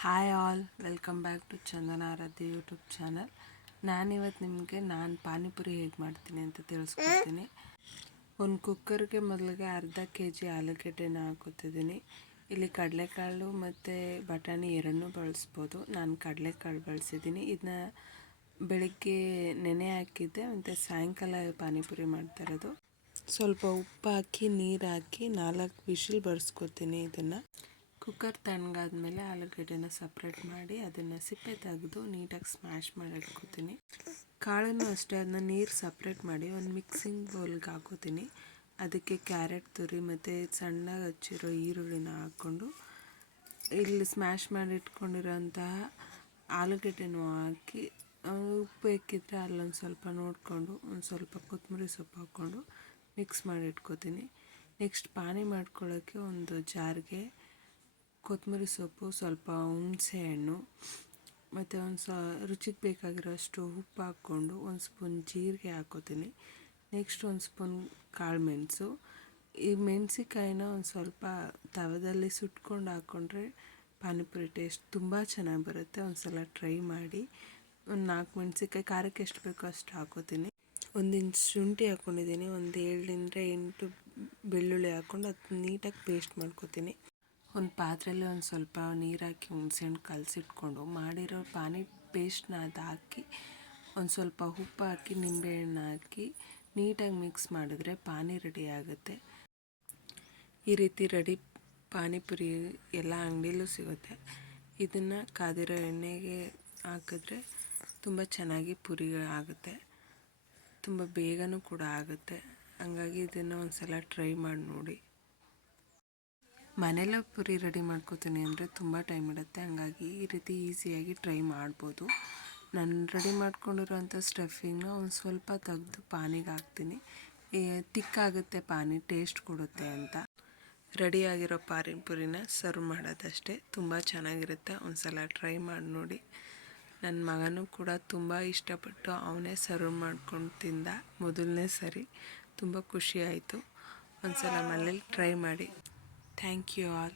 Hi all, welcome back to Chandana Aradhya YouTube channel. ನಾನಿವತ್ತು ನಿಮಗೆ ಪಾನಿಪುರಿ ಹೇಗೆ ಮಾಡ್ತೀನಿ ಅಂತ ತಿಳಿಸ್ಕೊಡ್ತೀನಿ. ಒಂದು ಕುಕ್ಕರ್ಗೆ ಮೊದಲಿಗೆ ಅರ್ಧ kg ಆಲೂಗೆಡ್ಡೆನ ಹಾಕೋತಿದ್ದೀನಿ. ಇಲ್ಲಿ ಕಡಲೆಕಾಳು ಮತ್ತು ಬಟಾಣಿ ಎರಡನ್ನೂ ಬಳಸ್ಬೋದು. ನಾನು ಕಡಲೆಕಾಳು ಬಳಸಿದ್ದೀನಿ. ಇದನ್ನ ಬೆಳಗ್ಗೆ ನೆನೆ ಹಾಕಿದ್ದೆ ಮತ್ತು ಸಾಯಂಕಾಲ ಪಾನಿಪುರಿ ಮಾಡ್ತಾ ಇರೋದು. ಸ್ವಲ್ಪ ಉಪ್ಪು ಹಾಕಿ ನೀರು ಹಾಕಿ 4 ವಿಷಿಲ್ ಬರೆಸ್ಕೊತೀನಿ. ಇದನ್ನು ಕುಕ್ಕರ್ ತಣ್ಣಗಾದ್ಮೇಲೆ ಆಲೂಗಡ್ಡೆನ ಸಪ್ರೇಟ್ ಮಾಡಿ ಅದನ್ನು ಸಿಪ್ಪೆ ತೆಗೆದು ನೀಟಾಗಿ ಸ್ಮ್ಯಾಶ್ ಮಾಡಿ ಇಟ್ಕೋತೀನಿ. ಕಾಳನ್ನು ಅಷ್ಟೇ ಅದನ್ನ ನೀರು ಸಪ್ರೇಟ್ ಮಾಡಿ ಒಂದು ಮಿಕ್ಸಿಂಗ್ ಬೌಲ್ಗೆ ಹಾಕೋತೀನಿ. ಅದಕ್ಕೆ ಕ್ಯಾರೆಟ್ ತುರಿ ಮತ್ತು ಸಣ್ಣಗೆ ಹಚ್ಚಿರೋ ಈರುಳ್ಳಿನ ಹಾಕ್ಕೊಂಡು ಇಲ್ಲಿ ಸ್ಮ್ಯಾಶ್ ಮಾಡಿ ಇಟ್ಕೊಂಡಿರೋಂತಹ ಆಲೂಗಡ್ಡೆನೂ ಹಾಕಿ ಉಪ್ಪು ಬೇಕಿದ್ರೆ ಅಲ್ಲೊಂದು ಸ್ವಲ್ಪ ನೋಡಿಕೊಂಡು ಒಂದು ಸ್ವಲ್ಪ ಕೊತ್ತಂಬರಿ ಸೊಪ್ಪು ಹಾಕ್ಕೊಂಡು ಮಿಕ್ಸ್ ಮಾಡಿ ಇಟ್ಕೋತೀನಿ. ನೆಕ್ಸ್ಟ್ ಪಾನಿ ಮಾಡ್ಕೊಳ್ಳೋಕ್ಕೆ ಒಂದು ಜಾರ್ಗೆ ಕೊತ್ತಂಬರಿ ಸೊಪ್ಪು, ಸ್ವಲ್ಪ ಹುಣಸೆ ಹಣ್ಣು ಮತ್ತು ಒಂದು ರುಚಿಗೆ ಬೇಕಾಗಿರೋಷ್ಟು ಉಪ್ಪು ಹಾಕ್ಕೊಂಡು ಒಂದು ಸ್ಪೂನ್ ಜೀರಿಗೆ ಹಾಕ್ಕೋತೀನಿ. ನೆಕ್ಸ್ಟ್ ಒಂದು ಸ್ಪೂನ್ ಕಾಳು ಮೆಣಸು. ಈ ಮೆಣಸಿಕಾಯಿನ ಒಂದು ಸ್ವಲ್ಪ ತವದಲ್ಲಿ ಸುಟ್ಕೊಂಡು ಹಾಕ್ಕೊಂಡ್ರೆ ಪಾನಿಪುರಿ ಟೇಸ್ಟ್ ತುಂಬ ಚೆನ್ನಾಗಿ ಬರುತ್ತೆ. ಒಂದು ಸಲ ಟ್ರೈ ಮಾಡಿ. ಒಂದು 4 ಮೆಣಸಿಕಾಯಿ ಖಾರಕ್ಕೆ ಎಷ್ಟು ಬೇಕೋ ಅಷ್ಟು ಹಾಕ್ಕೋತೀನಿ. 1 ಇಂಚ್ ಶುಂಠಿ ಹಾಕ್ಕೊಂಡಿದ್ದೀನಿ. ಒಂದು 7ರಿಂದ 8 ಬೆಳ್ಳುಳ್ಳಿ ಹಾಕ್ಕೊಂಡು ಅದು ನೀಟಾಗಿ ಪೇಸ್ಟ್ ಮಾಡ್ಕೋತೀನಿ. ಒಂದು ಪಾತ್ರೆಯಲ್ಲಿ ಒಂದು ಸ್ವಲ್ಪ ನೀರು ಹಾಕಿ ಹುಣಸೆಹಣ್ಣು ಕಲಸಿಟ್ಕೊಂಡು ಮಾಡಿರೋ ಪಾನಿ ಪೇಸ್ಟ್ನ ಅದು ಹಾಕಿ ಒಂದು ಸ್ವಲ್ಪ ಉಪ್ಪು ಹಾಕಿ ನಿಂಬೆಹಣ್ಣು ಹಾಕಿ ನೀಟಾಗಿ ಮಿಕ್ಸ್ ಮಾಡಿದ್ರೆ ಪಾನಿ ರೆಡಿ ಆಗುತ್ತೆ. ಈ ರೀತಿ ರೆಡಿ ಪಾನಿಪುರಿ ಎಲ್ಲ ಅಂಗಡಿಲೂ ಸಿಗುತ್ತೆ. ಇದನ್ನು ಕಾದಿರೋ ಎಣ್ಣೆಗೆ ಹಾಕಿದ್ರೆ ತುಂಬ ಚೆನ್ನಾಗಿ ಪುರಿ ಆಗುತ್ತೆ. ತುಂಬ ಬೇಗನೂ ಕೂಡ ಆಗುತ್ತೆ. ಹಂಗಾಗಿ ಇದನ್ನು ಒಂದು ಸಲ ಟ್ರೈ ಮಾಡಿ ನೋಡಿ. ಮನೆಯಲ್ಲೇ ಪುರಿ ರೆಡಿ ಮಾಡ್ಕೋತೀನಿ ಅಂದರೆ ತುಂಬ ಟೈಮ್ ಇಡುತ್ತೆ. ಹಂಗಾಗಿ ಈ ರೀತಿ ಈಸಿಯಾಗಿ ಟ್ರೈ ಮಾಡ್ಬೋದು. ನಾನು ರೆಡಿ ಮಾಡ್ಕೊಂಡಿರೋಂಥ ಸ್ಟಫಿಂಗ್ನ ಒಂದು ಸ್ವಲ್ಪ ತೆಗೆದು ಪಾನಿಗೆ ಹಾಕ್ತೀನಿ. ತಿಕ್ಕಾಗುತ್ತೆ ಪಾನಿ, ಟೇಸ್ಟ್ ಕೊಡುತ್ತೆ ಅಂತ. ರೆಡಿಯಾಗಿರೋ ಪಾನಿಪುರಿನ ಸರ್ವ್ ಮಾಡೋದಷ್ಟೇ. ತುಂಬ ಚೆನ್ನಾಗಿರುತ್ತೆ. ಒಂದು ಸಲ ಟ್ರೈ ಮಾಡಿ ನೋಡಿ. ನನ್ನ ಮಗನೂ ಕೂಡ ತುಂಬ ಇಷ್ಟಪಟ್ಟು ಅವನೇ ಸರ್ವ್ ಮಾಡ್ಕೊಂಡು ತಿಂದ ಮೊದಲನೇ ಸರಿ. ತುಂಬ ಖುಷಿ ಆಯಿತು. ಒಂದು ಸಲ ಮನೇಲಿ ಟ್ರೈ ಮಾಡಿ. Thank you all.